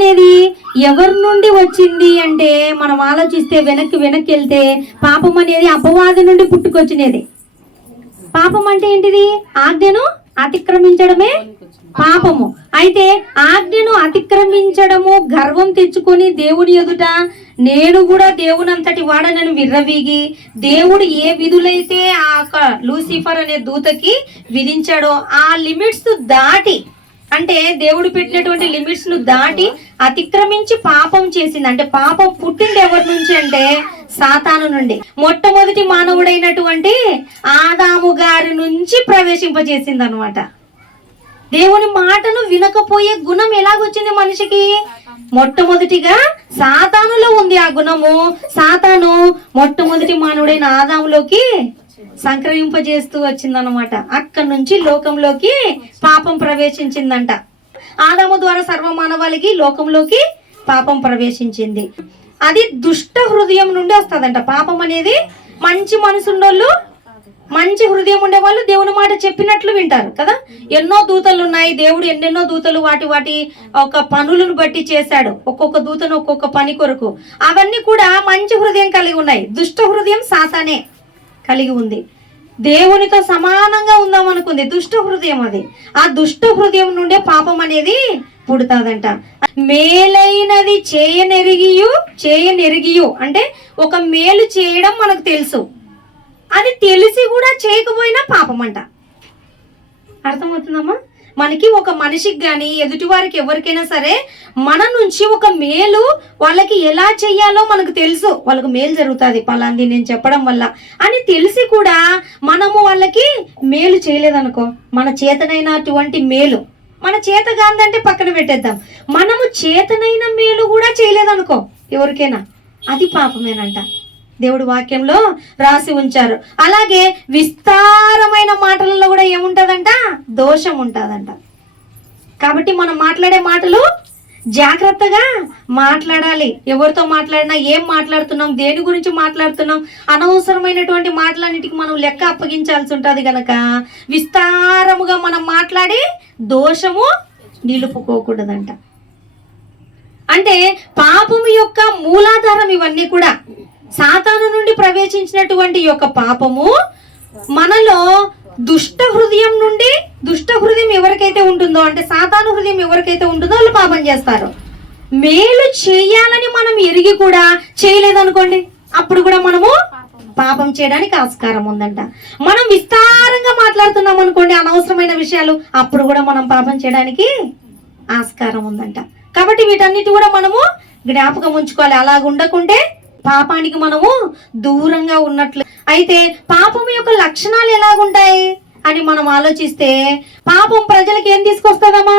అనేది ఎవరి నుండి వచ్చింది అంటే మనం ఆలోచిస్తే వెనక్కి వెళ్తే పాపం అనేది అపవాది నుండి పుట్టుకొచ్చినది. పాపం అంటే ఏంటిది? ఆజ్ఞను అతిక్రమించడమే పాపము. అయితే ఆజ్ఞను అతిక్రమించడము, గర్వం తెచ్చుకొని దేవుని ఎదుట నేను కూడా దేవునంతటి వాడనని విర్రవీగి దేవుడు ఏ విధులైతే ఆ లూసిఫర్ అనే దూతకి విధించాడో ఆ లిమిట్స్ దాటి, అంటే దేవుడు పెట్టినటువంటి లిమిట్స్ ను దాటి అతిక్రమించి పాపం చేసింది. అంటే పాపం పుట్టింది ఎవరి నుంచి అంటే సాతాను నుండి. మొట్టమొదటి మానవుడైనటువంటి ఆదాము గారి నుంచి ప్రవేశింపజేసింది అనమాట. దేవుని మాటను వినకపోయే గుణం ఎలాగొచ్చింది మనిషికి? మొట్టమొదటిగా సాతానులో ఉంది ఆ గుణము. సాతాను మొట్టమొదటి మానవుడైన ఆదాములోకి సంక్రమింపజేస్తూ వచ్చిందనమాట. అక్కడి నుంచి లోకంలోకి పాపం ప్రవేశించిందంట. ఆదాము ద్వారా సర్వ మానవాళికి లోకంలోకి పాపం ప్రవేశించింది. అది దుష్ట హృదయం నుండి వస్తుందంట. పాపం అనేది మంచి మనసుండోళ్ళు, మంచి హృదయం ఉండే వాళ్ళు దేవుని మాట చెప్పినట్లు వింటారు కదా. ఎన్నో దూతలు ఉన్నాయి, దేవుడు ఎన్నెన్నో దూతలు వాటి ఒక పనులను బట్టి చేశాడు. ఒక్కొక్క దూతను ఒక్కొక్క పని కొరకు. అవన్నీ కూడా మంచి హృదయం కలిగి ఉన్నాయి. దుష్ట హృదయం సాతానే కలిగి ఉంది. దేవునితో సమానంగా ఉందాం అనుకుంది దుష్ట హృదయం. అది ఆ దుష్ట హృదయం నుండే పాపం అనేది పుడతాదంట. మేలైనది చేయనెరిగియు అంటే ఒక మేలు చేయడం మనకు తెలుసు, అది తెలిసి కూడా చేయకపోయినా పాపం అంట. అర్థమవుతుందమ్మా? మనకి ఒక మనిషికి కానీ ఎదుటి వారికి ఎవరికైనా సరే మన నుంచి ఒక మేలు వాళ్ళకి ఎలా చెయ్యాలో మనకు తెలుసు. వాళ్ళకు మేలు జరుగుతుంది పలాంది నేను చెప్పడం వల్ల అని తెలిసి కూడా మనము వాళ్ళకి మేలు చేయలేదనుకో, మన చేతనైనటువంటి మేలు, మన చేత కాదంటే పక్కన పెట్టేద్దాం, మనము చేతనైన మేలు కూడా చేయలేదనుకో ఎవరికైనా, అది పాపమేనంట. దేవుడు వాక్యంలో రాసి ఉంచారు. అలాగే విస్తారమైన మాటలలో కూడా ఏముంటదంట? దోషం ఉంటుందంట. కాబట్టి మనం మాట్లాడే మాటలు జాగ్రత్తగా మాట్లాడాలి. ఎవరితో మాట్లాడినా ఏం మాట్లాడుతున్నాం, దేని గురించి మాట్లాడుతున్నాం, అనవసరమైనటువంటి మాటలన్నిటికీ మనం లెక్క అప్పగించాల్సి ఉంటుంది. కనుక విస్తారముగా మనం మాట్లాడి దోషము నిలుపుకోకూడదంట. అంటే పాపము యొక్క మూలాధారం ఇవన్నీ కూడా సాతాను నుండి ప్రవేశించినటువంటి యొక్క పాపము మనలో దుష్ట హృదయం నుండి, దుష్ట హృదయం ఎవరికైతే ఉంటుందో అంటే సాతాను హృదయం ఎవరికైతే ఉంటుందో వాళ్ళు పాపం చేస్తారు. మేలు చేయాలని మనం ఎరిగి కూడా చేయలేదనుకోండి, అప్పుడు కూడా మనము పాపం చేయడానికి ఆస్కారం ఉందంట. మనం విస్తారంగా మాట్లాడుతున్నాం అనుకోండి అనవసరమైన విషయాలు, అప్పుడు కూడా మనం పాపం చేయడానికి ఆస్కారం ఉందంట. కాబట్టి వీటన్నిటి కూడా మనము జ్ఞాపకం ఉంచుకోవాలి. అలాగ ఉండకుంటే పాపానికి మనము దూరంగా ఉన్నట్లు. అయితే పాపం యొక్క లక్షణాలు ఎలాగుంటాయి అని మనం ఆలోచిస్తే, పాపం ప్రజలకు ఏం తీసుకొస్తుందమ్మా?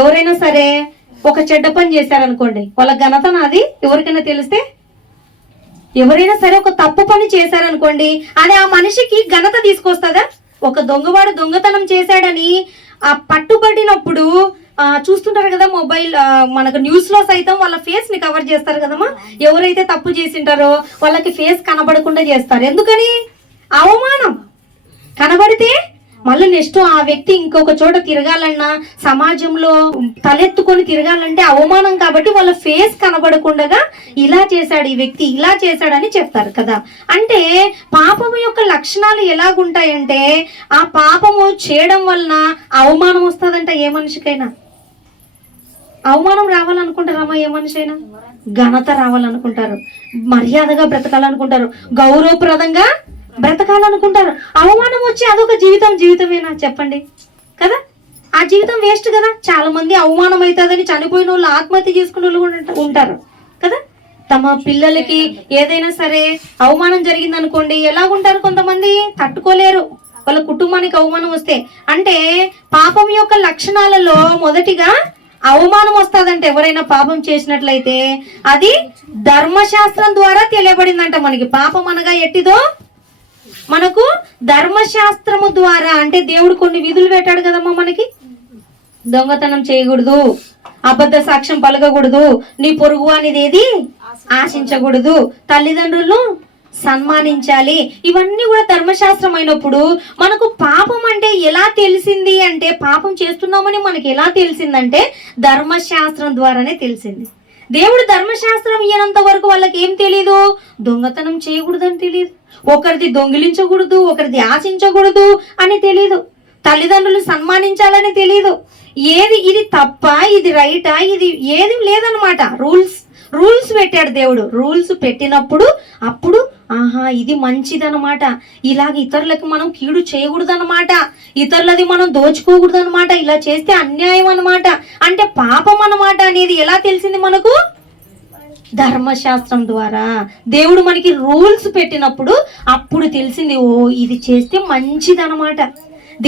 ఎవరైనా సరే ఒక చెడ్డ పని చేశారనుకోండి, వాళ్ళ ఘనత నాది ఎవరికైనా తెలిస్తే, ఎవరైనా సరే ఒక తప్పు పని చేశారనుకోండి, అది ఆ మనిషికి ఘనత తీసుకొస్తుందా? ఒక దొంగవాడు దొంగతనం చేశాడని ఆ పట్టుబడినప్పుడు చూస్తుంటారు కదా, మొబైల్ మనకు న్యూస్ లో సైతం వాళ్ళ ఫేస్ ని కవర్ చేస్తారు కదమ్మా. ఎవరైతే తప్పు చేసింటారో వాళ్ళకి ఫేస్ కనబడకుండా చేస్తారు. ఎందుకని? అవమానం. కనబడితే మళ్ళీ నెక్స్ట్ ఆ వ్యక్తి ఇంకొక చోట తిరగాలన్నా, సమాజంలో తలెత్తుకొని తిరగాలంటే అవమానం. కాబట్టి వాళ్ళ ఫేస్ కనబడకుండా ఇలా చేశాడు ఈ వ్యక్తి, ఇలా చేశాడని చెప్తారు కదా. అంటే పాపము యొక్క లక్షణాలు ఎలాగుంటాయంటే, ఆ పాపము చేయడం వలన అవమానం వస్తుందంట. ఏ మనిషికైనా అవమానం రావాలనుకుంటారమ్మా? ఏ మనిషి అయినా ఘనత రావాలనుకుంటారు, మర్యాదగా బ్రతకాలనుకుంటారు, గౌరవప్రదంగా బ్రతకాలనుకుంటారు. అవమానం వచ్చి అదొక జీవితమేనా చెప్పండి కదా? ఆ జీవితం వేస్ట్ కదా. చాలా మంది అవమానం అవుతుందని చనిపోయిన వాళ్ళు ఆత్మహత్య చేసుకునే వాళ్ళు కూడా ఉంటారు కదా. తమ పిల్లలకి ఏదైనా సరే అవమానం జరిగింది అనుకోండి, ఎలాగుంటారు? కొంతమంది తట్టుకోలేరు వాళ్ళ కుటుంబానికి అవమానం వస్తే. అంటే పాపం యొక్క లక్షణాలలో మొదటిగా అవమానం వస్తుందంటే, ఎవరైనా పాపం చేసినట్లయితే అది ధర్మశాస్త్రం ద్వారా తెలియబడిందంట మనకి. పాపం అనగా ఎట్టిదో మనకు ధర్మశాస్త్రము ద్వారా, అంటే దేవుడు కొన్ని విధులు పెట్టాడు కదమ్మా మనకి. దొంగతనం చేయకూడదు, అబద్ధ సాక్ష్యం పలకకూడదు, నీ పొరుగు అనేది ఏది ఆశించకూడదు, తల్లిదండ్రులను సన్మానించాలి. ఇవన్నీ కూడా ధర్మశాస్త్రం అయినప్పుడు మనకు పాపం అంటే ఎలా తెలిసింది అంటే, పాపం చేస్తున్నామని మనకి ఎలా తెలిసిందంటే ధర్మశాస్త్రం ద్వారానే తెలిసింది. దేవుడు ధర్మశాస్త్రం ఇయ్యనంత వరకు వాళ్ళకి ఏం తెలీదు? దొంగతనం చేయకూడదని తెలియదు, ఒకరిది దొంగిలించకూడదు, ఒకరిది ఆశించకూడదు అని తెలీదు, తల్లిదండ్రులు సన్మానించాలని తెలీదు, ఏది ఇది తప్ప ఇది రైటా ఇది ఏది లేదనమాట. రూల్స్ పెట్టాడు దేవుడు. రూల్స్ పెట్టినప్పుడు అప్పుడు ఆహా ఇది మంచిదనమాట, ఇలాగ ఇతరులకు మనం కీడు చేయకూడదు అనమాట, ఇతరులది మనం దోచుకోకూడదు అనమాట, ఇలా చేస్తే అన్యాయం అనమాట, అంటే పాపం అనమాట అనేది ఎలా తెలిసింది మనకు? ధర్మశాస్త్రం ద్వారా. దేవుడు మనకి రూల్స్ పెట్టినప్పుడు అప్పుడు తెలిసింది, ఓ ఇది చేస్తే మంచిదనమాట,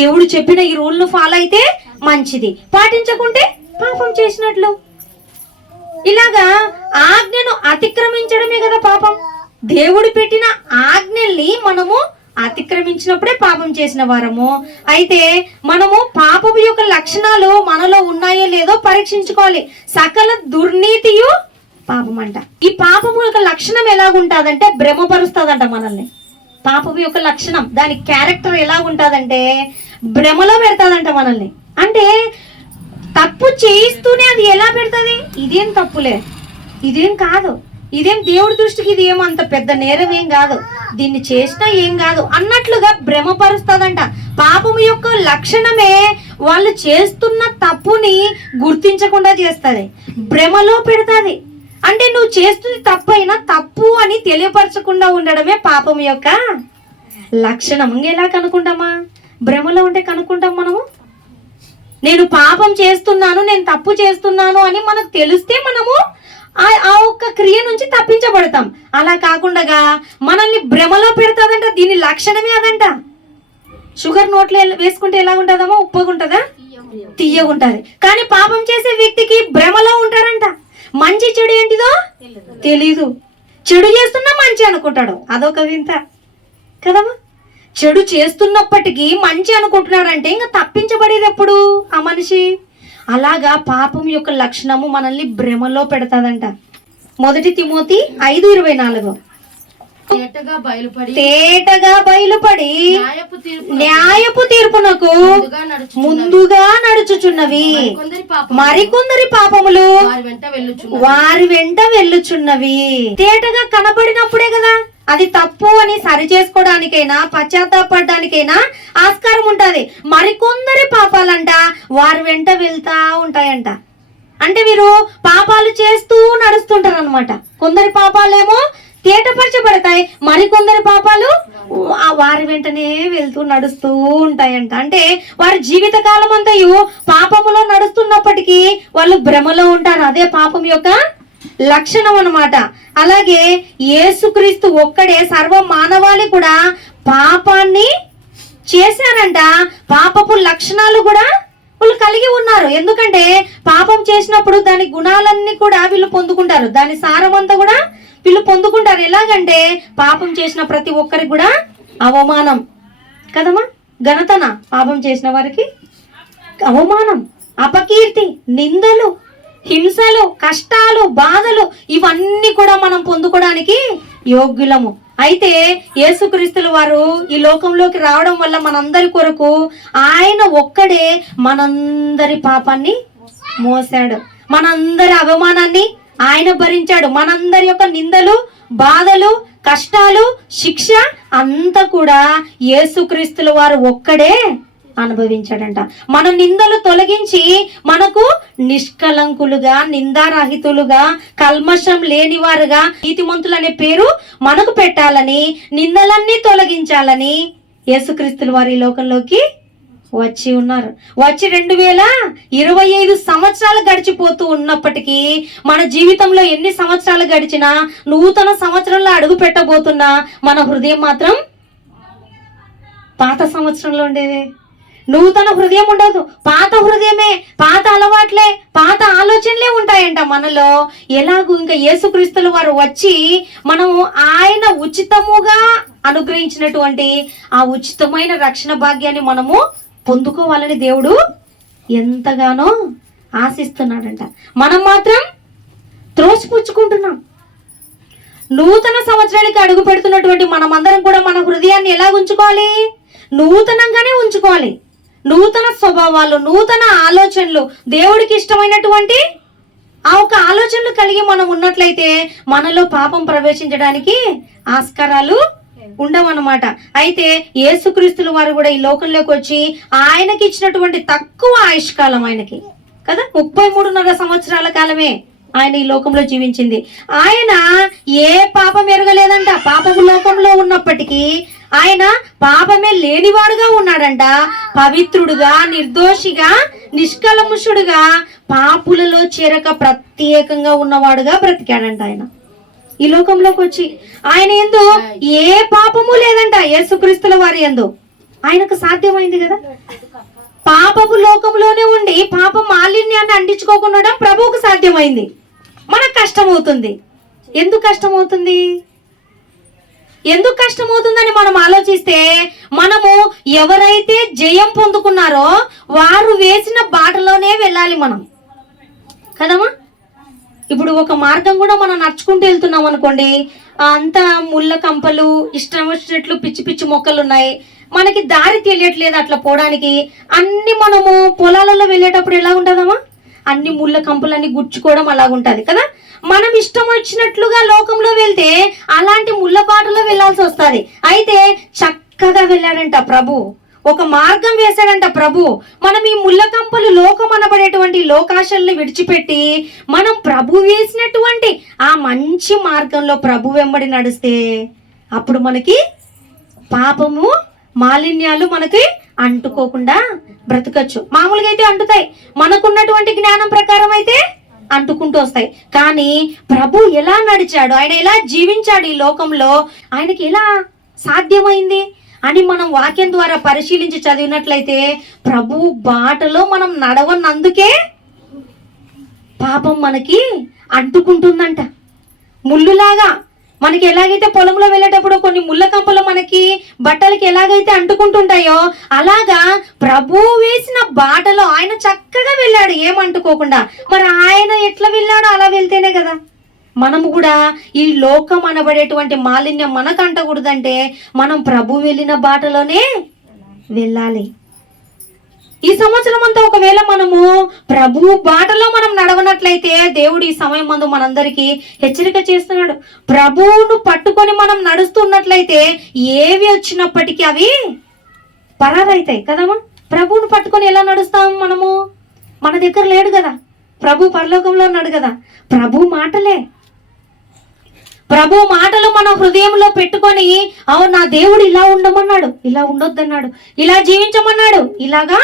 దేవుడు చెప్పిన ఈ రూల్ను ఫాలో అయితే మంచిది, పాటించకుంటే పాపం చేసినట్లు. ఇలాగా ఆజ్ఞను అతిక్రమించడమే కదా పాపం. దేవుడు పెట్టిన ఆజ్ఞల్ని మనము అతిక్రమించినప్పుడే పాపం చేసిన వారము. అయితే మనము పాపము యొక్క లక్షణాలు మనలో ఉన్నాయో లేదో పరీక్షించుకోవాలి. సకల దుర్నీతియు పాపం అంట. ఈ పాపము యొక్క లక్షణం ఎలాగుంటుందంటే భ్రమపరుస్తుందంట మనల్ని. పాపము యొక్క లక్షణం, దాని క్యారెక్టర్ ఎలాగుంటుందంటే భ్రమలో పెడతాదంట మనల్ని. అంటే తప్పు చేయిస్తూనే అది ఎలా పెడుతుంది? ఇదేం తప్పులే, ఇదేం కాదు, ఇదేం దేవుడి దృష్టికి ఇది ఏమో అంత పెద్ద నేరం ఏం కాదు, దీన్ని చేసినా ఏం కాదు అన్నట్లుగా భ్రమపరుస్తుందంట. పాపము యొక్క లక్షణమే వాళ్ళు చేస్తున్న తప్పుని గుర్తించకుండా చేస్తుంది, భ్రమలో పెడుతుంది. అంటే నువ్వు చేస్తుంది తప్పు అయినా తప్పు అని తెలియపరచకుండా ఉండడమే పాపం యొక్క లక్షణం. ఇంకెలా కనుక్కుంటామా? భ్రమలో ఉంటే కనుక్కుంటాం మనము. నేను పాపం చేస్తున్నాను, నేను తప్పు చేస్తున్నాను అని మనకు తెలిస్తే మనము ఆ ఒక్క క్రియ నుంచి తప్పించబడతాం. అలా కాకుండా మనల్ని భ్రమలో పెడతాదంట. దీని లక్షణమే అదంట. షుగర్ నోట్లో వేసుకుంటే ఎలా ఉంటుందమ్మా? ఉప్పగుంటుందా? తీయగుంటది. కానీ పాపం చేసే వ్యక్తికి భ్రమలో ఉంటారంట. మంచి చెడు ఏంటిదో తెలీదు, చెడు చేస్తున్నా మంచి అనుకుంటాడు. అదొక వింత కదమ్మా. చెడు చేస్తున్నప్పటికీ మంచి అనుకుంటున్నాడంటే ఇంకా తప్పించబడేది ఎప్పుడు ఆ మనిషి? అలాగా పాపం యొక్క లక్షణము మనల్ని భ్రమలో పెడతాదంట. 1 తిమోతి 5:24 తేటగా బయలుపడి న్యాయపు తీర్పునకు ముందుగా నడుచుచున్నవి మరికొందరి పాపములు వారి వెంట వెళ్ళుచున్నవి. తేటగా కనబడినప్పుడే కదా అది తప్పు అని సరి చేసుకోవడానికైనా పశ్చాత్తాపడడానికైనా ఆస్కారం ఉంటది. మరికొందరి పాపాలంట వారి వెంట వెళ్తా ఉంటాయంట. అంటే వీరు పాపాలు చేస్తూ నడుస్తుంటారు అనమాట. కొందరి పాపాలేమో తేటపరచబడతాయి, మరికొందరి పాపాలు వారి వెంటనే వెళ్తూ నడుస్తూ ఉంటాయంట. అంటే వారి జీవిత కాలం అంతయు పాపములో నడుస్తున్నప్పటికీ వాళ్ళు భ్రమలో ఉంటారు. అదే పాపం యొక్క లక్షణం అన్నమాట. అలాగే యేసుక్రీస్తు ఒక్కడే సర్వ మానవాళి కూడా పాపాన్ని చేశారంట. పాపపు లక్షణాలు కూడా వాళ్ళు కలిగి ఉన్నారు. ఎందుకంటే పాపం చేసినప్పుడు దాని గుణాలన్నీ కూడా వీళ్ళు పొందుకుంటారు, దాని సారం అంతా కూడా వీళ్ళు పొందుకుంటారు. ఎలాగంటే పాపం చేసిన ప్రతి ఒక్కరికి కూడా అవమానం కదమ్మా, ఘనతన. పాపం చేసిన వారికి అవమానం, అపకీర్తి, నిందలు, హింసలు, కష్టాలు, బాధలు ఇవన్నీ కూడా మనం పొందుకోవడానికి యోగ్యులము. అయితే యేసుక్రీస్తుల వారు ఈ లోకంలోకి రావడం వల్ల మనందరి కొరకు ఆయన ఒక్కడే మనందరి పాపాన్ని మోసాడు, మనందరి అవమానాన్ని ఆయన భరించాడు. మనందరి యొక్క నిందలు, బాధలు, కష్టాలు, శిక్ష అంతా కూడా యేసుక్రీస్తుల వారు ఒక్కడే అనుభవించాడంట. మన నిందలు తొలగించి మనకు నిష్కలంకులుగా, నిందారహితులుగా, కల్మషం లేనివారుగా, నీతిమంతులు అనే పేరు మనకు పెట్టాలని, నిందలన్నీ తొలగించాలని యేసుక్రీస్తుల వారు ఈ లోకంలోకి వచ్చి ఉన్నారు. వచ్చి 2025 సంవత్సరాలు గడిచిపోతూ ఉన్నప్పటికీ మన జీవితంలో ఎన్ని సంవత్సరాలు గడిచినా నూతన సంవత్సరంలో అడుగు పెట్టబోతున్నా మన హృదయం మాత్రం పాత సంవత్సరంలో ఉండేది. నూతన హృదయం ఉండదు, పాత హృదయమే, పాత అలవాట్లే, పాత ఆలోచనలే ఉంటాయంట మనలో. ఎలాగూ ఇంకా యేసుక్రీస్తుల వారు వచ్చి మనము ఆయన ఉచితముగా అనుగ్రహించినటువంటి ఆ ఉచితమైన రక్షణ భాగ్యాన్ని మనము పొందుకోవాలని దేవుడు ఎంతగానో ఆశిస్తున్నాడంట. మనం మాత్రం త్రోసిపుచ్చుకుంటున్నాం. నూతన సంవత్సరానికి అడుగు పెడుతున్నటువంటి మనమందరం కూడా మన హృదయాన్ని ఎలా ఉంచుకోవాలి? నూతనంగానే ఉంచుకోవాలి. నూతన స్వభావాలు, నూతన ఆలోచనలు, దేవుడికి ఇష్టమైనటువంటి ఆ ఒక ఆలోచనలు కలిగి మనం ఉన్నట్లయితే మనలో పాపం ప్రవేశించడానికి ఆస్కారాలు ఉండవన్నమాట. అయితే యేసుక్రీస్తుల వారు కూడా ఈ లోకంలోకి వచ్చి ఆయనకి ఇచ్చినటువంటి తక్కువ ఆయుష్కాలం ఆయనకి కదా, 33.5 సంవత్సరాల కాలమే ఆయన ఈ లోకంలో జీవించింది. ఆయన ఏ పాపం ఎరగలేదంట. పాపము లోకంలో ఉన్నప్పటికీ ఆయన పాపమే లేనివాడుగా ఉన్నాడంట. పవిత్రుడుగా, నిర్దోషిగా, నిష్కల్మషుడుగా, పాపులలో చేరక ప్రత్యేకంగా ఉన్నవాడుగా బ్రతికాడంట. ఆయన ఈ లోకంలోకి వచ్చి ఆయన యందు ఏ పాపము లేదంట. యేసుక్రీస్తుల వారి యందు ఆయనకు సాధ్యమైంది కదా. పాపపు లోకంలోనే ఉండి పాప మాలిన్యాన్ని అంటించుకోకుండా ప్రభువుకు సాధ్యమైంది. మనకు కష్టమవుతుంది. ఎందుకు కష్టమవుతుంది? ఎందుకు కష్టమవుతుందని మనం ఆలోచిస్తే, మనము ఎవరైతే జయం పొందుకున్నారో వారు వేసిన బాటలోనే వెళ్ళాలి మనం కదమ్మా. ఇప్పుడు ఒక మార్గం కూడా మనం నడుచుకుంటూ వెళ్తున్నాం అనుకోండి, అంత ముళ్ళ కంపలు, ఇష్టం వచ్చినట్లు పిచ్చి పిచ్చి మొక్కలు ఉన్నాయి, మనకి దారి తెలియట్లేదు అట్లా పోవడానికి. అన్ని మనము పొలాలలో వెళ్ళేటప్పుడు ఎలా ఉంటుందమ్మా, అన్ని ముళ్ళ కంపలన్నీ గుచ్చుకోవడం అలాగుంటది కదా. మనం ఇష్టం వచ్చినట్లుగా లోకంలో వెళ్తే అలాంటి ముళ్ళ బాటలో వెళ్ళాల్సి వస్తుంది. అయితే చక్కగా వెళ్ళాడంట ప్రభు, ఒక మార్గం వేశాడంట ప్రభు. మనం ఈ ముళ్ళ కంపలు లోకం అనబడేటువంటి లోకాశల్ని విడిచిపెట్టి మనం ప్రభు వేసినటువంటి ఆ మంచి మార్గంలో ప్రభు వెంబడి నడిస్తే అప్పుడు మనకి పాపము మాలిన్యాలు మనకి అంటుకోకుండా బ్రతకచ్చు. మామూలుగా అయితే అంటుతాయి, మనకున్నటువంటి జ్ఞానం ప్రకారం అయితే అంటుకుంటూ వస్తాయి. కానీ ప్రభు ఎలా నడిచాడు, ఆయన ఎలా జీవించాడు ఈ లోకంలో, ఆయనకి ఎలా సాధ్యమైంది అని మనం వాక్యం ద్వారా పరిశీలించి చదివినట్లయితే ప్రభు బాటలో మనం నడవనందుకే పాపం మనకి అంటుకుంటుందంట. ముళ్ళులాగా మనకి ఎలాగైతే పొలంలో వెళ్ళేటప్పుడు కొన్ని ముళ్ళ కంపలు మనకి బట్టలకి ఎలాగైతే అంటుకుంటుంటాయో అలాగా ప్రభు వేసిన బాటలో ఆయన చక్కగా వెళ్ళాడు ఏమంటుకోకుండా. మరి ఆయన ఎట్లా వెళ్ళాడో అలా వెళ్తేనే కదా మనము కూడా ఈ లోకం అనబడేటువంటి మాలిన్యం మనకు అంటకూడదంటే మనం ప్రభు వెళ్ళిన బాటలోనే వెళ్ళాలి. ఈ సంవత్సరం అంతా ఒకవేళ మనము ప్రభు బాటలో మనం నడవనట్లయితే దేవుడు ఈ సమయం ముందు మనందరికీ హెచ్చరిక చేస్తున్నాడు. ప్రభువును పట్టుకొని మనం నడుస్తున్నట్లయితే ఏవి వచ్చినప్పటికీ అవి పరారైతాయి కదమ్మా. ప్రభువును పట్టుకొని ఎలా నడుస్తాం మనము? మన దగ్గర లేడు కదా, ప్రభు పరలోకంలో ఉన్నాడు కదా. ప్రభు మాటలే, ప్రభు మాటలు మన హృదయంలో పెట్టుకొని, అవును నా దేవుడు ఇలా ఉండమన్నాడు, ఇలా ఉండొద్దన్నాడు, ఇలా జీవించమన్నాడు, ఇలాగా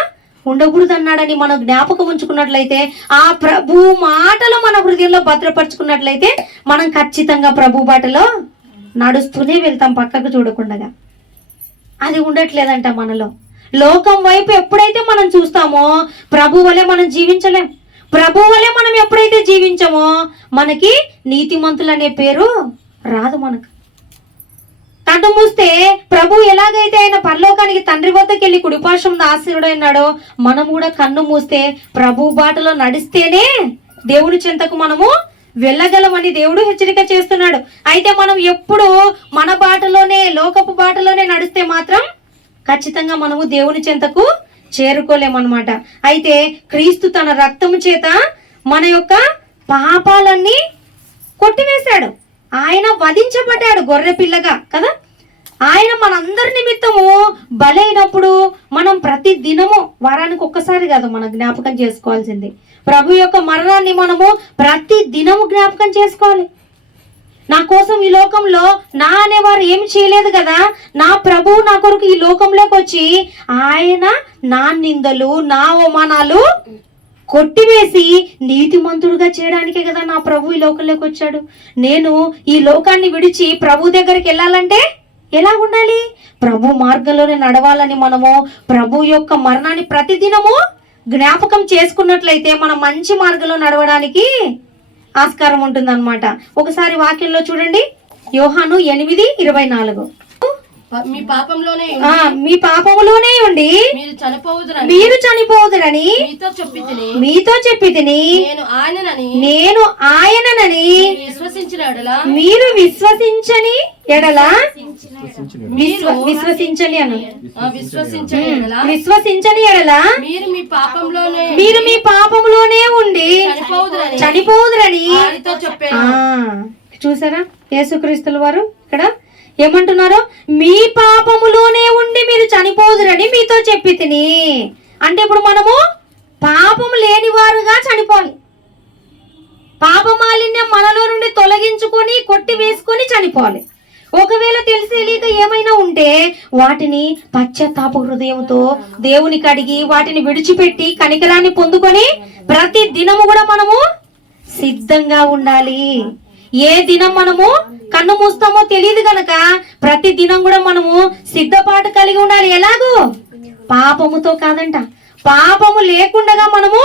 ఉండకూడదన్నాడని మనం జ్ఞాపకం ఉంచుకున్నట్లయితే, ఆ ప్రభు మాటలు మన హృదయంలో భద్రపరుచుకున్నట్లయితే మనం ఖచ్చితంగా ప్రభు బాటలో నడుస్తూనే వెళ్తాం పక్కకు చూడకుండా. అది ఉండట్లేదంట మనలో. లోకం వైపు ఎప్పుడైతే మనం చూస్తామో ప్రభు వలె మనం జీవించలేం. ప్రభు వలె మనం ఎప్పుడైతే జీవించామో మనకి నీతిమంతులు అనే పేరు రాదు. మనకు కన్ను మూస్తే ప్రభు ఎలాగైతే ఆయన పరలోకానికి తండ్రి వద్దకు వెళ్ళి కుడిపార్శ్వం ఆశీనుడైనాడో మనం కూడా కన్ను మూస్తే ప్రభు బాటలో నడిస్తేనే దేవుని చెంతకు మనము వెళ్ళగలమని దేవుడు హెచ్చరిక చేస్తున్నాడు. అయితే మనం ఎప్పుడు మన బాటలోనే, లోకపు బాటలోనే నడిస్తే మాత్రం ఖచ్చితంగా మనము దేవుని చెంతకు చేరుకోలేమన్నమాట. అయితే క్రీస్తు తన రక్తము చేత మన యొక్క పాపాలన్నీ కొట్టివేశాడు. ఆయన వధించబడ్డాడు గొర్రె పిల్లగా కదా. ఆయన మనందరి నిమిత్తము బలైనప్పుడు మనం ప్రతి దినము, వారానికి ఒక్కసారి కాదు మనం జ్ఞాపకం చేసుకోవాల్సింది, ప్రభు యొక్క మరణాన్ని మనము ప్రతి దినము జ్ఞాపకం చేసుకోవాలి. నా కోసం ఈ లోకంలో నా అనేవారు ఏమి చేయలేదు కదా. నా ప్రభువు నా కొరకు ఈ లోకంలోకి వచ్చి ఆయన నా నిందలు, నా అవమానాలు కొట్టివేసి నీతిమంతుడుగా చేయడానికే కదా నా ప్రభు ఈ లోకంలోకి వచ్చాడు. నేను ఈ లోకాన్ని విడిచి ప్రభు దగ్గరికి వెళ్ళాలంటే ఎలా ఉండాలి? ప్రభు మార్గంలోనే నడవాలని మనము ప్రభు యొక్క మరణాన్ని ప్రతిదినము జ్ఞాపకం చేసుకున్నట్లయితే మనం మంచి మార్గంలో నడవడానికి ఆస్కారం ఉంటుందన్నమాట. ఒకసారి వాక్యంలో చూడండి, యోహాను 8:24. మీ పాపంలోనే మీ పాపములోనే ఉండి మీరు చనిపోదురని మీతో చెప్పి తిని నేను ఆయననని మీరు విశ్వసించని ఎడల విశ్వసించని ఎడల మీరు మీ పాపంలోనే ఉండి చనిపోదురని. చూసారా యేసుక్రీస్తుల వారు ఇక్కడ ఏమంటున్నారు? మీ పాపములోనే ఉండి మీరు చనిపోదురని మీతో చెప్పి తిని. అంటే ఇప్పుడు మనము పాపము లేని వారుగా చనిపోవాలి. పాపమాలిన్యం మనలో నుండి తొలగించుకొని కొట్టి వేసుకొని చనిపోవాలి. ఒకవేళ తెలిసి తెలియక ఏమైనా ఉంటే వాటిని పశ్చాత్తాప హృదయంతో దేవునికి అడిగి వాటిని విడిచిపెట్టి కనికరాన్ని పొందుకొని ప్రతి దినము కూడా మనము సిద్ధంగా ఉండాలి. ఏ దినం మనము కన్ను మూస్తామో తెలియదు గనక ప్రతి దినం కూడా మనము సిద్ధపాటు కలిగి ఉండాలి. ఎలాగో పాపముతో కాదంట, పాపము లేకుండా మనము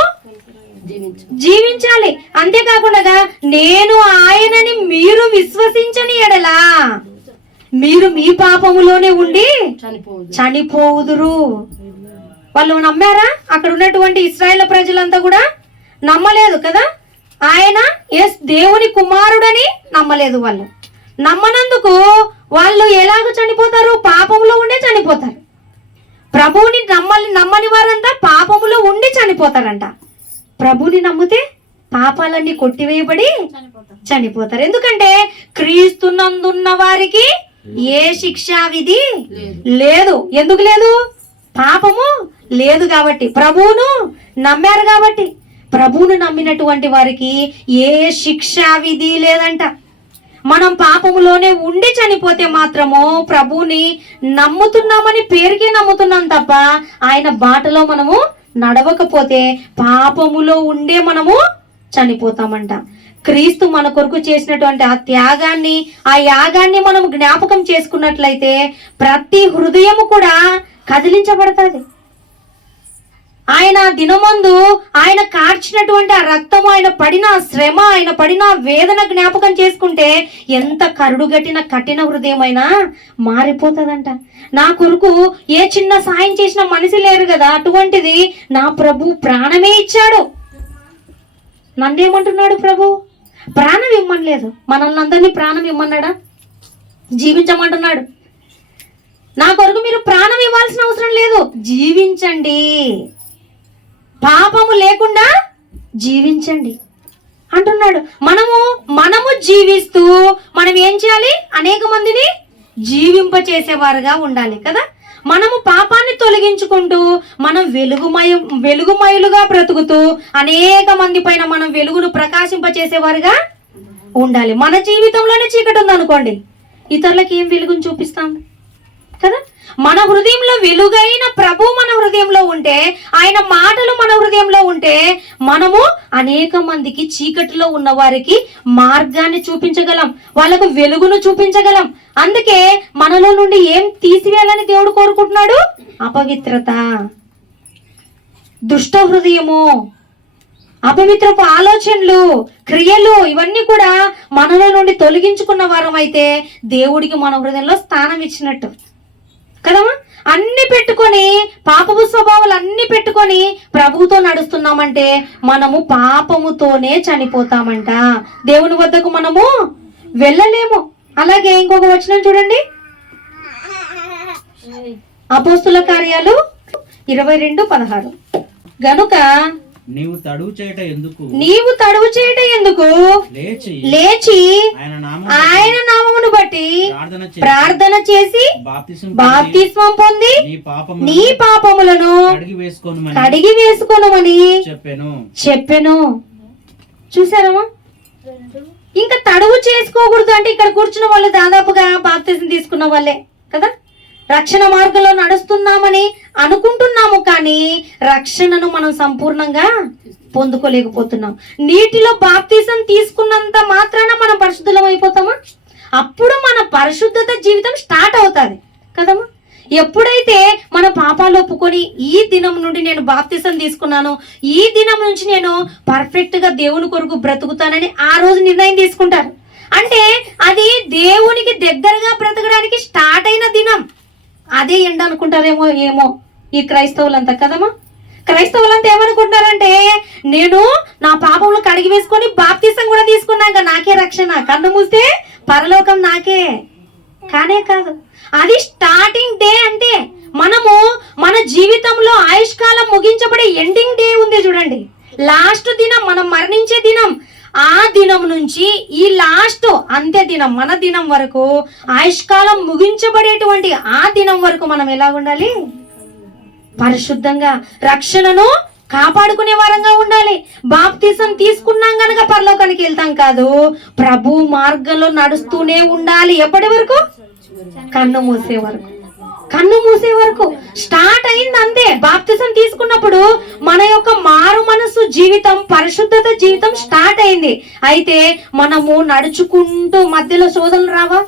జీవించాలి. అంతేకాకుండా నేను ఆయనని మీరు విశ్వసించని ఎడలా మీరు మీ పాపములోనే ఉండి చనిపోదురు. వాళ్ళు నమ్మారా? అక్కడ ఉన్నటువంటి ఇశ్రాయేలు ప్రజలంతా కూడా నమ్మలేదు కదా. ఆయన దేవుని కుమారుడని నమ్మలేదు. వాళ్ళు నమ్మనందుకు వాళ్ళు ఎలాగ చనిపోతారు? పాపంలో ఉండే చనిపోతారు. ప్రభువుని నమ్మని వారంతా పాపములో ఉండి చనిపోతారంట. ప్రభుని నమ్మితే పాపాలన్నీ కొట్టివేయబడి చనిపోతారు. ఎందుకంటే క్రీస్తునందున్న వారికి ఏ శిక్షా విధి లేదు. ఎందుకు లేదు? పాపము లేదు కాబట్టి. ప్రభువును నమ్మారు కాబట్టి. ప్రభువును నమ్మినటువంటి వారికి ఏ శిక్షా విధి లేదంట. మనం పాపములోనే ఉండి చనిపోతే మాత్రము ప్రభువుని నమ్ముతున్నామని పేరుకే నమ్ముతున్నాం తప్ప ఆయన బాటలో మనము నడవకపోతే పాపములో ఉండే మనము చనిపోతామంట. క్రీస్తు మన కొరకు చేసినటువంటి ఆ త్యాగాన్ని, ఆ యాగాన్ని మనం జ్ఞాపకం చేసుకున్నట్లయితే ప్రతి హృదయము కూడా కదిలించబడుతుంది. ఆయన దినమందు ఆయన కార్చినటువంటి ఆ రక్తము, ఆయన పడిన శ్రమ, ఆయన పడిన వేదన జ్ఞాపకం చేసుకుంటే ఎంత కరుడుగట్టిన కఠిన హృదయమైనా మారిపోతుందంట. నా కొరకు ఏ చిన్న సాయం చేసిన మనిషి లేరు కదా, అటువంటిది నా ప్రభు ప్రాణమే ఇచ్చాడు. నన్నేమంటున్నాడు ప్రభు? ప్రాణం ఇమ్మనలేదు. మనల్ని అందరినీ ప్రాణం ఇమ్మన్నాడా? జీవించమంటున్నాడు. నా కొరకు మీరు ప్రాణం ఇవ్వాల్సిన అవసరం లేదు, జీవించండి. పాపము లేకుండా జీవించండి అంటున్నాడు. మనము జీవిస్తూ మనం ఏం చేయాలి? అనేక మందిని జీవింపచేసేవారుగా ఉండాలి కదా. మనము పాపాన్ని తొలగించుకుంటూ మనం వెలుగుమయులుగా బ్రతుకుతూ అనేక మంది పైన మనం వెలుగును ప్రకాశింపచేసేవారుగా ఉండాలి. మన జీవితంలోనే చీకటి ఉందనుకోండి, ఇతరులకు ఏం వెలుగును చూపిస్తాం కదా. మన హృదయంలో వెలుగైన ప్రభు మన హృదయంలో ఉంటే, ఆయన మాటలు మన హృదయంలో ఉంటే మనము అనేక మందికి చీకటిలో ఉన్న వారికి మార్గాన్ని చూపించగలం, వాళ్ళకు వెలుగును చూపించగలం. అందుకే మనలో నుండి ఏం తీసివేయాలని దేవుడు కోరుకుంటున్నాడు? అపవిత్రత, దుష్ట హృదయము, అపవిత్రపు ఆలోచనలు, క్రియలు, ఇవన్నీ కూడా మనలో నుండి తొలగించుకున్న వారం అయితే దేవుడికి మన హృదయంలో స్థానం ఇచ్చినట్టు కదమ్మా. అన్ని పెట్టుకొని, పాపపు స్వభావాలు అన్ని పెట్టుకొని ప్రభువుతో నడుస్తున్నామంటే మనము పాపముతోనే చనిపోతామంట. దేవుని వద్దకు మనము వెళ్ళలేము. అలాగే ఇంకొక వచనం చూడండి, అపోస్తుల కార్యాలు 22:16. గనుక నీవు తడువు చేయట ఎందుకు లేచి ఆయన నామమును బట్టి ప్రార్థన చేసి బాప్తిస్మం పొంది నీ పాపములను కడిగి వేసుకొనుమని చెప్పెను. చూసారమ్మా? ఇంకా తడువు చేసుకోకూడదు అంటే ఇక్కడ కూర్చున్న వాళ్ళు దాదాపుగా బాప్తిజం తీసుకున్న వాళ్ళే కదా. రక్షణ మార్గంలో నడుస్తున్నామని అనుకుంటున్నాము, కానీ రక్షణను మనం సంపూర్ణంగా పొందుకోలేకపోతున్నాం. నీటిలో బాప్తిజం తీసుకున్నంత మాత్రాన మనం పరిశుద్ధులం అయిపోతామా? అప్పుడు మన పరిశుద్ధత జీవితం స్టార్ట్ అవుతుంది కదమ్మా. ఎప్పుడైతే మన పాపాలు ఒప్పుకొని ఈ దినం నుండి నేను బాప్తిజం తీసుకున్నాను, ఈ దినం నుంచి నేను పర్ఫెక్ట్ గా దేవుని కొరకు బ్రతుకుతానని ఆ రోజు నిర్ణయం తీసుకుంటారు. అంటే అది దేవునికి దగ్గరగా బ్రతకడానికి స్టార్ట్ అయిన దినం. అదే ఎండ అనుకుంటారేమో ఏమో ఈ క్రైస్తవులంతా కదమ్మా. క్రైస్తవులంతా ఏమనుకుంటారంటే, నేను నా పాపములు కడిగి వేసుకొని బాప్తీసం కూడా తీసుకున్నాక నాకే రక్షణ, కన్ను మూస్తే పరలోకం నాకే. కానే కాదు, అది స్టార్టింగ్ డే. అంటే మనము మన జీవితంలో ఆయుష్కాలం ముగించబడే ఎండింగ్ డే ఉంది చూడండి, లాస్ట్ దినం, మనం మరణించే దినం. ఆ దినం నుంచి ఈ లాస్ట్ అంత్య దినం, మన దినం వరకు, ఆయుష్కాలం ముగించబడేటువంటి ఆ దినం వరకు మనం ఎలా ఉండాలి? పరిశుద్ధంగా, రక్షణను కాపాడుకునే వారంగా ఉండాలి. బాప్తీసం తీసుకున్నాం గనక పరలోకానికి వెళ్తాం కాదు, ప్రభు మార్గంలో నడుస్తూనే ఉండాలి. ఎప్పటి వరకు? కన్ను మూసే వరకు. కన్ను మూసే వరకు స్టార్ట్ అయింది అంతే. బాప్తిసం తీసుకున్నప్పుడు మన యొక్క మారు మనసు జీవితం, పరిశుద్ధత జీవితం స్టార్ట్ అయింది. అయితే మనము నడుచుకుంటూ మధ్యలో శోధనలు రావా,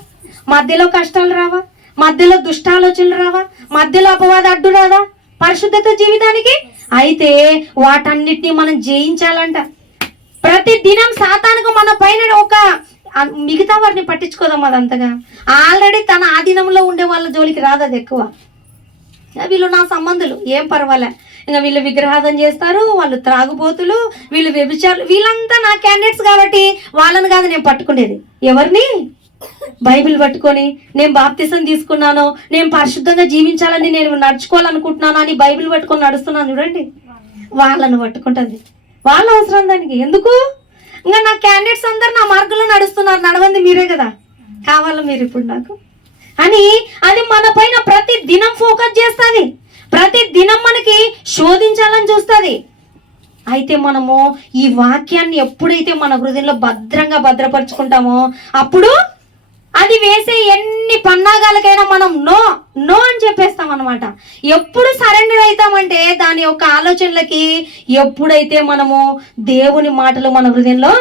మధ్యలో కష్టాలు రావా, మధ్యలో దుష్టాలోచనలు రావా, మధ్యలో అపవాద అడ్డు రాదా పరిశుద్ధత జీవితానికి? అయితే వాటన్నిటిని మనం జయించాలంట. ప్రతి దినం సాతానుకు మన పైన ఒక, మిగతా వారిని పట్టించుకోదాం అదంతగా, ఆల్రెడీ తన ఆధీనంలో ఉండే వాళ్ళ జోలికి రాదు అది ఎక్కువ. వీళ్ళు నా సంబంధులు, ఏం పర్వాలే, ఇంకా వీళ్ళు విగ్రహాధం చేస్తారు, వాళ్ళు త్రాగుబోతులు, వీళ్ళు వ్యభిచారులు, వీళ్ళంతా నా క్యాండిడేట్స్ కాబట్టి వాళ్ళని కాదు నేను పట్టుకునేది. ఎవరిని? బైబిల్ పట్టుకొని నేను బాప్తిసం తీసుకున్నాను, నేను పరిశుద్ధంగా జీవించాలని, నేను నడుచుకోవాలనుకుంటున్నాను అని బైబిల్ పట్టుకొని నడుస్తున్నాను చూడండి, వాళ్ళను పట్టుకుంటుంది. వాళ్ళ అవసరం దానికి ఎందుకు? ఇంకా నా క్యాండిడేట్స్ అందరు నా మార్గంలో నడుస్తున్నారు, నడవంది మీరే కదా, కావాలా మీరు ఇప్పుడు నాకు అని, అది మన పైన ప్రతి దినం ఫోకస్ చేస్తుంది, ప్రతి దినం మనకి శోధించాలని చూస్తుంది. అయితే మనము ఈ వాక్యాన్ని ఎప్పుడైతే మన హృదయంలో భద్రంగా భద్రపరుచుకుంటామో అప్పుడు అది వేసే ఎన్ని పన్నాగాలకైనా మనం నో నో అని చెప్పేస్తాం అనమాట. ఎప్పుడు సరెండర్ అవుతామంటే దాని యొక్క ఆలోచనలకి, ఎప్పుడైతే మనము దేవుని మాటలు మన హృదయంలో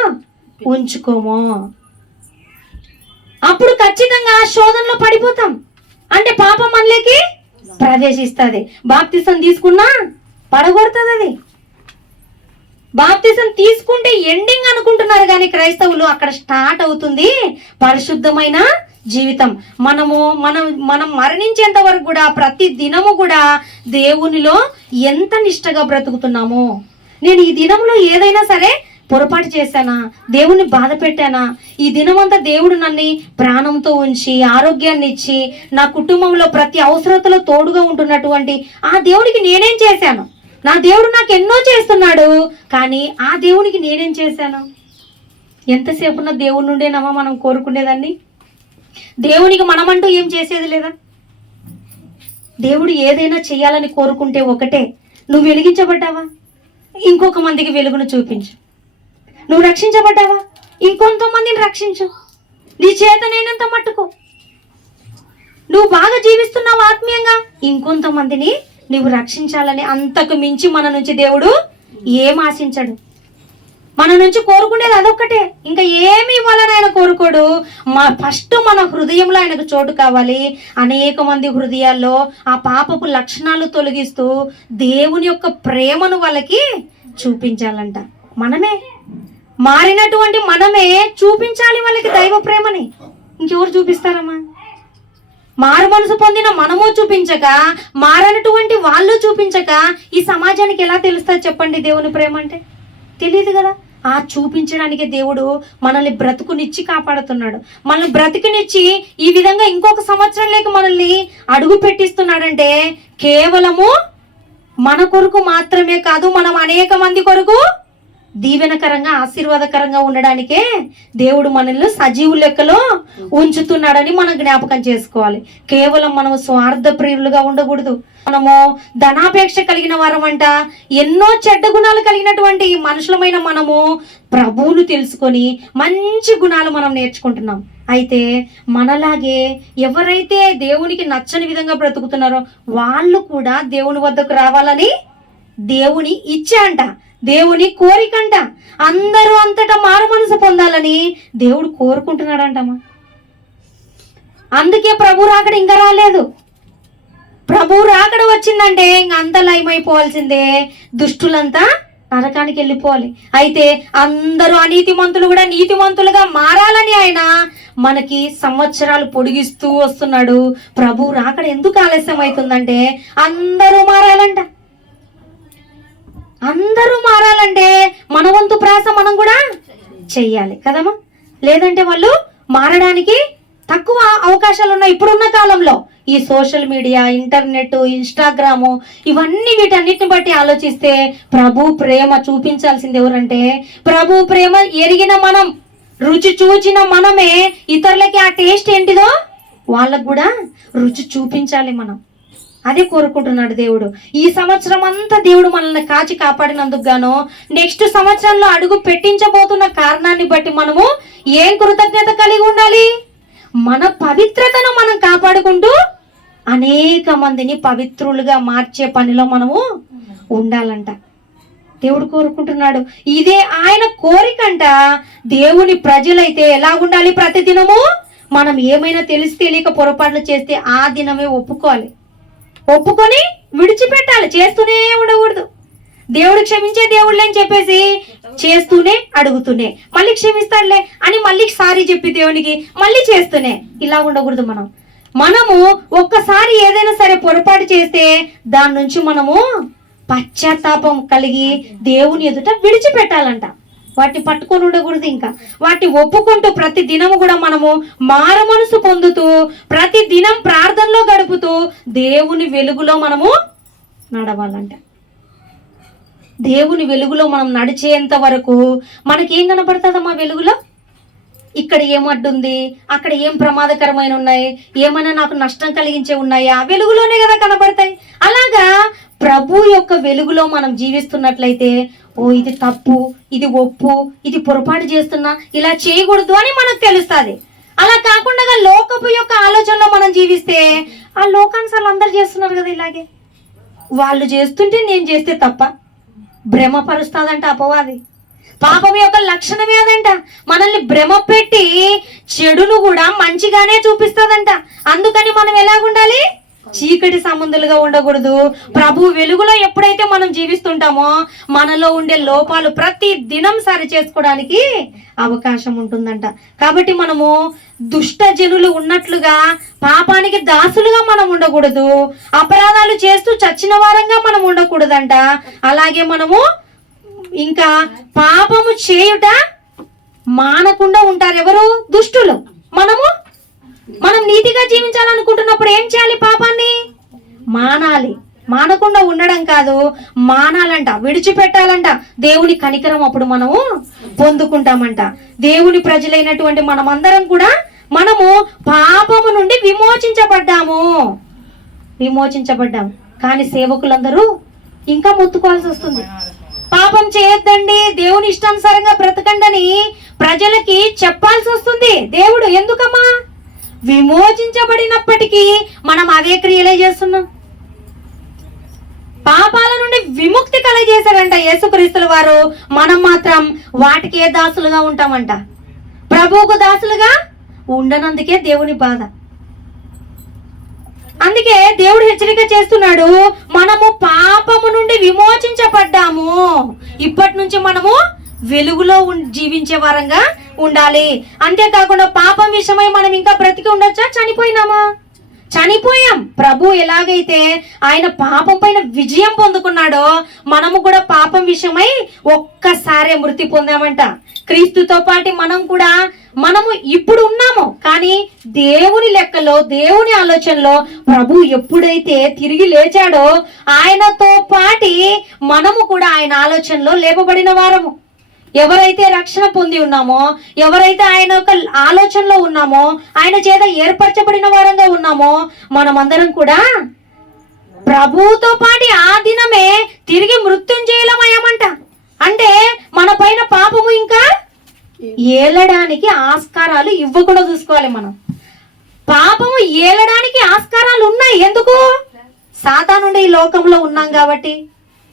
ఉంచుకోమో అప్పుడు ఖచ్చితంగా శోధనలో పడిపోతాం. అంటే పాపం మనలోకి ప్రవేశిస్తుంది. బాప్తిసం తీసుకున్నా పడగొడుతుంది అది. బాప్తిసం తీసుకుంటే ఎండింగ్ అనుకుంటున్నారు కానీ క్రైస్తవులు, అక్కడ స్టార్ట్ అవుతుంది పరిశుద్ధమైన జీవితం. మనం మరణించేంత వరకు కూడా ప్రతి దినము కూడా దేవునిలో ఎంత నిష్టగా బ్రతుకుతున్నామో. నేను ఈ దినంలో ఏదైనా సరే పొరపాటు చేశానా, దేవుని బాధ పెట్టానా, ఈ దినమంతా దేవుడు నన్ను ప్రాణంతో ఉంచి ఆరోగ్యాన్ని ఇచ్చి నా కుటుంబంలో ప్రతి అవసరతలో తోడుగా ఉంటున్నటువంటి ఆ దేవుడికి నేనేం చేశాను? నా దేవుడు నాకు ఎన్నో చేస్తున్నాడు, కానీ ఆ దేవునికి నేనేం చేశాను? ఎంతసేపు ఉన్న దేవుడి నుండేనమ్మా మనం కోరుకునేదాన్ని? దేవునికి మనమంటూ ఏం చేసేది లేదా? దేవుడు ఏదైనా చేయాలని కోరుకుంటే ఒకటే, నువ్వు వెలిగించబడ్డావా, ఇంకొక మందికి వెలుగును చూపించు. నువ్వు రక్షించబడ్డావా, ఇంకొంతమందిని రక్షించు. నీ చేతనైనంత మట్టుకు. నువ్వు బాగా జీవిస్తున్నావు ఆత్మీయంగా, ఇంకొంతమందిని నువ్వు రక్షించాలని. అంతకు మించి మన నుంచి దేవుడు ఏం ఆశించడు. మన నుంచి కోరుకునేది అదొక్కటే, ఇంకా ఏమి ఇవ్వాలని ఆయన కోరుకోడు. ఫస్ట్ మన హృదయంలో ఆయనకు చోటు కావాలి. అనేక మంది హృదయాల్లో ఆ పాపపు లక్షణాలు తొలగిస్తూ దేవుని యొక్క ప్రేమను వాళ్ళకి చూపించాలంట. మనమే మారినటువంటి మనమే చూపించాలి వాళ్ళకి దైవ ప్రేమని. ఇంకెవరు చూపిస్తారమ్మా? మారు మనసు పొందిన మనము చూపించక, మారనటువంటి వాళ్ళు చూపించక ఈ సమాజానికి ఎలా తెలుస్తుంది చెప్పండి దేవుని ప్రేమ అంటే? తెలియదు కదా. ఆ చూపించడానికి దేవుడు మనల్ని బ్రతుకునిచ్చి కాపాడుతున్నాడు. మనల్ని బ్రతుకునిచ్చి ఈ విధంగా ఇంకొక సంవత్సరం లేక మనల్ని అడుగు పెట్టిస్తున్నాడంటే కేవలము మన కొరకు మాత్రమే కాదు, మనం అనేక మంది కొరకు దీవెనకరంగా ఆశీర్వాదకరంగా ఉండడానికే దేవుడు మనల్ని సజీవు లెక్కలో ఉంచుతున్నాడని మనం జ్ఞాపకం చేసుకోవాలి. కేవలం మనం స్వార్థ ప్రియులుగా ఉండకూడదు. మనము ధనాపేక్ష కలిగిన వారమంట, ఎన్నో చెడ్డ గుణాలు కలిగినటువంటి మనుషులమైన మనము ప్రభువును తెలుసుకొని మంచి గుణాలు మనం నేర్చుకుంటున్నాం. అయితే మనలాగే ఎవరైతే దేవునికి నచ్చని విధంగా బ్రతుకుతున్నారో వాళ్ళు కూడా దేవుని వద్దకు రావాలని దేవుని ఇచ్చే అంట, దేవుని కోరికంట. అందరూ అంతటా మారు మనసు పొందాలని దేవుడు కోరుకుంటున్నాడంటమ్మా. అందుకే ప్రభు రాకడ ఇంకా రాలేదు. ప్రభు రాకడ వచ్చిందంటే ఇంక అంత లయమైపోవాల్సిందే, దుష్టులంతా నరకానికి వెళ్ళిపోవాలి. అయితే అందరూ అనీతిమంతులు కూడా నీతిమంతులుగా మారాలని ఆయన మనకి సంవత్సరాలు పొడిగిస్తూ వస్తున్నాడు. ప్రభు రాకడ ఎందుకు ఆలస్యం అవుతుందంటే అందరూ మారాలంట. అందరూ మారాలంటే మన వంతు ప్రయాస మనం కూడా చెయ్యాలి కదమ్మా. లేదంటే వాళ్ళు మారడానికి తక్కువ అవకాశాలు ఉన్నాయి ఇప్పుడున్న కాలంలో. ఈ సోషల్ మీడియా, ఇంటర్నెట్, ఇన్స్టాగ్రాము, ఇవన్నీ వీటన్నిటిని బట్టి ఆలోచిస్తే ప్రభు ప్రేమ చూపించాల్సింది ఎవరంటే, ప్రభు ప్రేమ ఎరిగిన మనం, రుచి చూచిన మనమే ఇతరులకి ఆ టేస్ట్ ఏంటిదో వాళ్ళకు కూడా రుచి చూపించాలి మనం. అదే కోరుకుంటున్నాడు దేవుడు. ఈ సంవత్సరం అంతా దేవుడు మనల్ని కాచి కాపాడినందుకు గాను నెక్స్ట్ సంవత్సరంలో అడుగు పెట్టించబోతున్న కారణాన్ని బట్టి మనము ఏం కృతజ్ఞత కలిగి ఉండాలి? మన పవిత్రతను మనం కాపాడుకుంటూ అనేక మందిని పవిత్రులుగా మార్చే పనిలో మనము ఉండాలంట. దేవుడు కోరుకుంటున్నాడు. ఇదే ఆయన కోరికంట. దేవుని ప్రజలైతే ఎలా ఉండాలి? ప్రతిదినము మనం ఏమైనా తెలిసి తెలియక పొరపాట్లు చేస్తే ఆ దినమే ఒప్పుకోవాలి. ఒప్పుకొని విడిచిపెట్టాలి. చేస్తూనే ఉండకూడదు. దేవుడు క్షమించే దేవుళ్ళే అని చెప్పేసి చేస్తూనే అడుగుతూనే మళ్ళీ క్షమిస్తాడులే అని మళ్ళీ సారీ చెప్పి దేవునికి మళ్ళీ చేస్తూనే ఇలా ఉండకూడదు. మనము ఒక్కసారి ఏదైనా సరే పొరపాటు చేస్తే దాని నుంచి మనము పశ్చాత్తాపం కలిగి దేవుని ఎదుట విడిచిపెట్టాలంట. వాటిని పట్టుకొని ఉండకూడదు. ఇంకా వాటిని ఒప్పుకుంటూ ప్రతి దినము కూడా మనము మారు మనసు పొందుతూ ప్రతి దినం ప్రార్థనలో గడుపుతూ దేవుని వెలుగులో మనము నడవాలంట. దేవుని వెలుగులో మనం నడిచేంత వరకు మనకేం కనపడుతుందమ్మా వెలుగులో? ఇక్కడ ఏం అడ్డుంది, అక్కడ ఏం ప్రమాదకరమైన ఉన్నాయి, ఏమైనా నాకు నష్టం కలిగించే ఉన్నాయా, వెలుగులోనే కదా కనపడతాయి. అలాగా ప్రభు యొక్క వెలుగులో మనం జీవిస్తున్నట్లయితే ఓ ఇది తప్పు, ఇది ఒప్పు, ఇది పొరపాటు చేస్తున్నా, ఇలా చేయకూడదు అని మనకు తెలుస్తుంది. అలా కాకుండా లోకపు యొక్క ఆలోచనలో మనం జీవిస్తే ఆ లోకానుసార్లు అందరు చేస్తున్నారు కదా ఇలాగే, వాళ్ళు చేస్తుంటే నేను చేస్తే తప్ప భ్రమపరుస్తాదంట అపవాది. పాపం యొక్క లక్షణమే అదంట. మనల్ని భ్రమ పెట్టి చెడును కూడా మంచిగానే చూపిస్తుందంట. అందుకని మనం ఎలాగుండాలి? చీకటి సంబంధులుగా ఉండకూడదు. ప్రభు వెలుగులో ఎప్పుడైతే మనం జీవిస్తుంటామో మనలో ఉండే లోపాలు ప్రతి దినం సరి చేసుకోవడానికి అవకాశం ఉంటుందంట. కాబట్టి మనము దుష్ట జనులు ఉన్నట్లుగా పాపానికి దాసులుగా మనం ఉండకూడదు. అపరాధాలు చేస్తూ చచ్చిన వారంగా మనం ఉండకూడదంట. అలాగే మనము ఇంకా పాపము చేయుట మానకుండా ఉంటారు ఎవరు? దుష్టులు. మనం నీతిగా జీవించాలనుకుంటున్నప్పుడు ఏం చేయాలి? పాపాన్ని మానాలి. మానకుండా ఉండడం కాదు, మానాలంట, విడిచిపెట్టాలంట. దేవుని కనికరం అప్పుడు మనము పొందుకుంటామంట. దేవుని ప్రజలైనటువంటి మనమందరం కూడా మనము పాపము నుండి విమోచించబడ్డాము. కానీ సేవకులందరూ ఇంకా మొత్తుకోవాల్సి వస్తుంది. పాపం చేయొద్దండి, దేవుని ఇష్టానుసారంగా బ్రతకండి అని ప్రజలకి చెప్పాల్సి వస్తుంది. దేవుడు ఎందుకమ్మా? విమోచించబడినప్పటికీ మనం అవే క్రియలే చేస్తున్నాం. పాపాల నుండి విముక్తి కలగజేశారంట యేసుక్రీస్తుల వారు. మనం మాత్రం వాటికే దాసులుగా ఉంటామంట. ప్రభువుకు దాసులుగా ఉండనందుకే దేవుని బాధ. అందుకే దేవుడు హెచ్చరిక చేస్తున్నాడు, మనము పాపము నుండి విమోచించబడ్డాము. ఇప్పటి నుంచి మనము వెలుగులో జీవించే వారంగా ఉండాలి. అంతేకాకుండా పాపం విషయమై మనం ఇంకా బ్రతికి ఉండొచ్చా? చనిపోయాం. ప్రభు ఎలాగైతే ఆయన పాపం పైన విజయం పొందుకున్నాడో మనము కూడా పాపం విషయమై ఒక్కసారే మృతి పొందామంట. క్రీస్తుతో పాటు మనము ఇప్పుడు ఉన్నాము. కానీ దేవుని లెక్కలో, దేవుని ఆలోచనలో ప్రభు ఎప్పుడైతే తిరిగి లేచాడో ఆయనతో పాటి మనము కూడా ఆయన ఆలోచనలో లేపబడిన వారము. ఎవరైతే రక్షణ పొంది ఉన్నామో, ఎవరైతే ఆయన యొక్క ఆలోచనలో ఉన్నామో, ఆయన చేత ఏర్పరచబడిన వారంగా ఉన్నామో మనమందరం కూడా ప్రభువుతో పాటు ఆ దినమే తిరిగి మృత్యుంజయులమయ్యామంట. అంటే మన పైన పాపము ఇంకా ఏలడానికి ఆస్కారాలు ఇవ్వకుండా చూసుకోవాలి. మనం పాపము ఏలడానికి ఆస్కారాలు ఉన్నాయి. ఎందుకు? సాతానుండే ఈ లోకంలో ఉన్నాం కాబట్టి,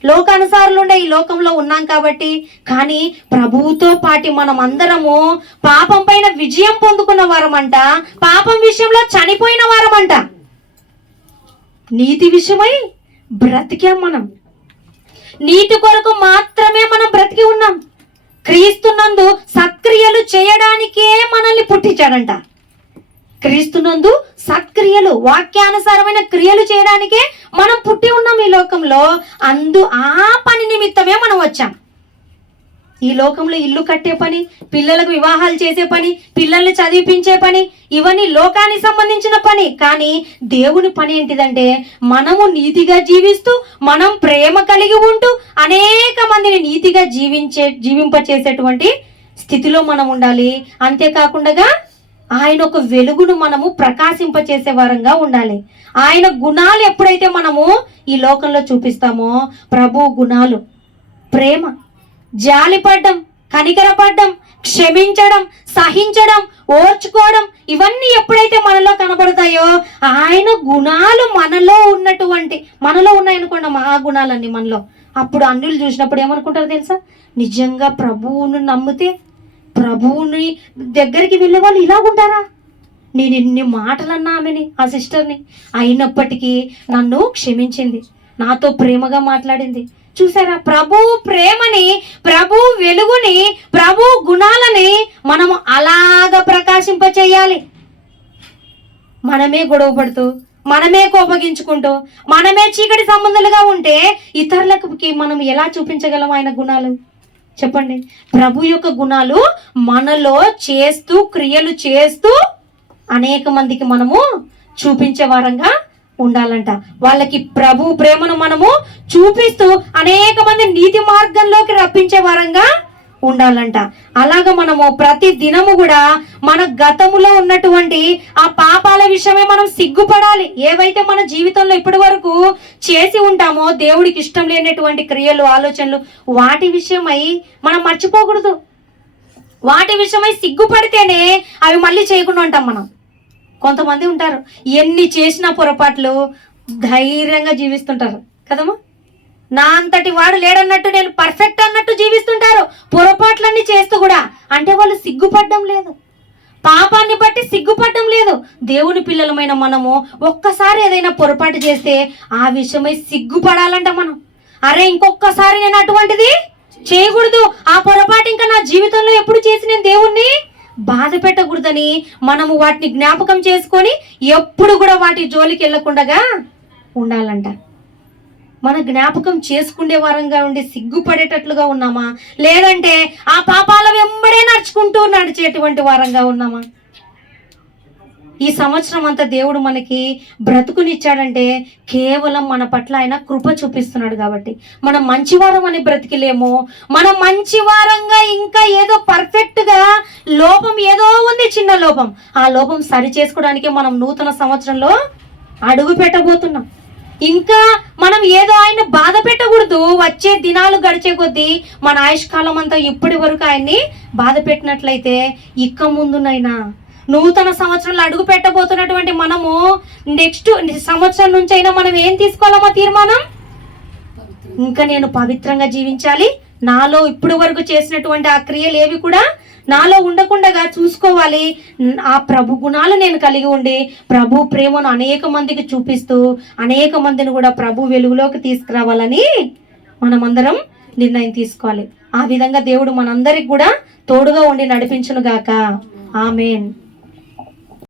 లోకానుసారులుండే ఈ లోకంలో ఉన్నాం కాబట్టి. కానీ ప్రభువుతో పాటు మనం అందరము పాపం పైన విజయం పొందుకున్న వారమంట. పాపం విషయంలో చనిపోయిన వారమంట. నీతి విషయమై బ్రతికాం. మనం నీతి కొరకు మాత్రమే మనం బ్రతికి ఉన్నాం. క్రీస్తునందు సత్క్రియలు చేయడానికే మనల్ని మనల్ని పుట్టించాడంట. క్రీస్తునందు సత్క్రియలు, వాక్యానుసారమైన క్రియలు చేయడానికే మనం పుట్టి ఉన్నాం ఈ లోకంలో. ఆ పని నిమిత్తమే మనం వచ్చాం. ఈ లోకంలో ఇల్లు కట్టే పని, పిల్లలకు వివాహాలు చేసే పని, పిల్లల్ని చదివించే పని, ఇవన్నీ లోకానికి సంబంధించిన పని. కానీ దేవుని పని ఏంటిదంటే మనము జీవిస్తూ, మనం ప్రేమ కలిగి ఉంటూ అనేక మందిని నీతిగా జీవింపచేసేటువంటి స్థితిలో మనం ఉండాలి. అంతేకాకుండా ఆయన ఒక వెలుగును మనము ప్రకాశింపచేసే వారంగా ఉండాలి. ఆయన గుణాలు ఎప్పుడైతే మనము ఈ లోకంలో చూపిస్తామో, ప్రభు గుణాలు ప్రేమ, జాలిపడ్డం, కనికరపడ్డం, క్షమించడం, సహించడం, ఓర్చుకోవడం, ఇవన్నీ ఎప్పుడైతే మనలో కనబడతాయో ఆయన గుణాలు మనలో ఉన్నాయనుకోండి, ఆ గుణాలన్నీ మనలో. అప్పుడు అన్యులు చూసినప్పుడు ఏమనుకుంటారో తెలుసా? నిజంగా ప్రభువును నమ్మితే, ప్రభువుని దగ్గరికి వెళ్ళే వాళ్ళు ఇలాగుంటారా? నేను ఎన్ని మాటలన్నా ఆమెని, ఆ సిస్టర్ని, అయినప్పటికీ నన్ను క్షమించింది, నాతో ప్రేమగా మాట్లాడింది. చూసారా? ప్రభు ప్రేమని, ప్రభు వెలుగుని, ప్రభు గుణాలని మనము అలాగ ప్రకాశింపచేయాలి. మనమే గొడవ పడుతూ, మనమే కోపగించుకుంటూ, మనమే చీకటి సంబంధాలుగా ఉంటే ఇతరులకు మనం ఎలా చూపించగలం ఆయన గుణాలు? చెప్పండి. ప్రభు యొక్క గుణాలు మనలో చేస్తూ, క్రియలు చేస్తూ అనేక మందికి మనము చూపించే వారంగా ఉండాలంట. వాళ్ళకి ప్రభు ప్రేమను మనము చూపిస్తూ అనేక మంది నీతి మార్గంలోకి రప్పించే వారంగా ఉండాలంట. అలాగ మనము ప్రతి దినము కూడా మన గతములో ఉన్నటువంటి ఆ పాపాల విషయమే మనం సిగ్గుపడాలి. ఏవైతే మన జీవితంలో ఇప్పటి వరకు చేసి ఉంటామో దేవుడికి ఇష్టం లేనటువంటి క్రియలు, ఆలోచనలు, వాటి విషయమై మనం మర్చిపోకూడదు. వాటి విషయమై సిగ్గుపడితేనే అవి మళ్ళీ చేయకుండా ఉంటాం మనం. కొంతమంది ఉంటారు, ఎన్ని చేసినా పొరపాట్లు ధైర్యంగా జీవిస్తుంటారు కదమ్మా. నా అంతటి వాడు లేడన్నట్టు, నేను పర్ఫెక్ట్ అన్నట్టు జీవిస్తుంటారు, పొరపాట్లన్నీ చేస్తూ కూడా. అంటే వాళ్ళు సిగ్గుపడడం లేదు, పాపాన్ని బట్టి సిగ్గుపడడం లేదు. దేవుని పిల్లలమైన మనము ఒక్కసారి ఏదైనా పొరపాటు చేస్తే ఆ విషయమై సిగ్గుపడాలంట మనం. అరే, ఇంకొకసారి నేను అటువంటిది చేయకూడదు, ఆ పొరపాటు ఇంకా నా జీవితంలో ఎప్పుడు చేసి నేను దేవుణ్ణి బాధ పెట్టకూడదని మనము వాటిని జ్ఞాపకం చేసుకొని ఎప్పుడు కూడా వాటి జోలికి వెళ్ళకుండా ఉండాలంట. మన జ్ఞాపకం చేసుకునే వారంగా ఉండి సిగ్గుపడేటట్లుగా ఉన్నామా, లేదంటే ఆ పాపాల వెంబడే నడిచేటువంటి వారంగా ఉన్నామా? ఈ సంవత్సరం అంతా దేవుడు మనకి బ్రతుకునిచ్చాడంటే కేవలం మన పట్ల ఆయన కృప చూపిస్తున్నాడు కాబట్టి. మనం మంచివారం అని బ్రతికిలేము. మనం మంచివారంగా ఇంకా ఏదో పర్ఫెక్ట్గా లోపం ఏదో ఉంది, చిన్న లోపం, ఆ లోపం సరి చేసుకోవడానికి మనం నూతన సంవత్సరంలో అడుగు పెట్టబోతున్నాం. ఇంకా మనం ఏదో ఆయన బాధ పెట్టకూడదు. వచ్చే దినాలు గడిచే కొద్దీ మన ఆయుష్కాలం అంతా ఇప్పటి వరకు ఆయన్ని బాధ పెట్టినట్లయితే ఇక ముందునైనా నూతన సంవత్సరంలో అడుగు పెట్టబోతున్నటువంటి మనము నెక్స్ట్ సంవత్సరం నుంచి అయినా మనం ఏం తీసుకోవాలమ్మా తీర్మానం? ఇంకా నేను పవిత్రంగా జీవించాలి, నాలో ఇప్పటి వరకు చేసినటువంటి ఆ క్రియలు ఏవి కూడా నాలో ఉండకుండా చూసుకోవాలి. ఆ ప్రభు గుణాలు నేను కలిగి ఉండి ప్రభు ప్రేమను అనేక మందికి చూపిస్తూ అనేక మందిని కూడా ప్రభు వెలుగులోకి తీసుకురావాలని మనమందరం నిర్ణయం తీసుకోవాలి. ఆ విధంగా దేవుడు మనందరికి కూడా తోడుగా ఉండి నడిపించును గాక. ఆమేన్.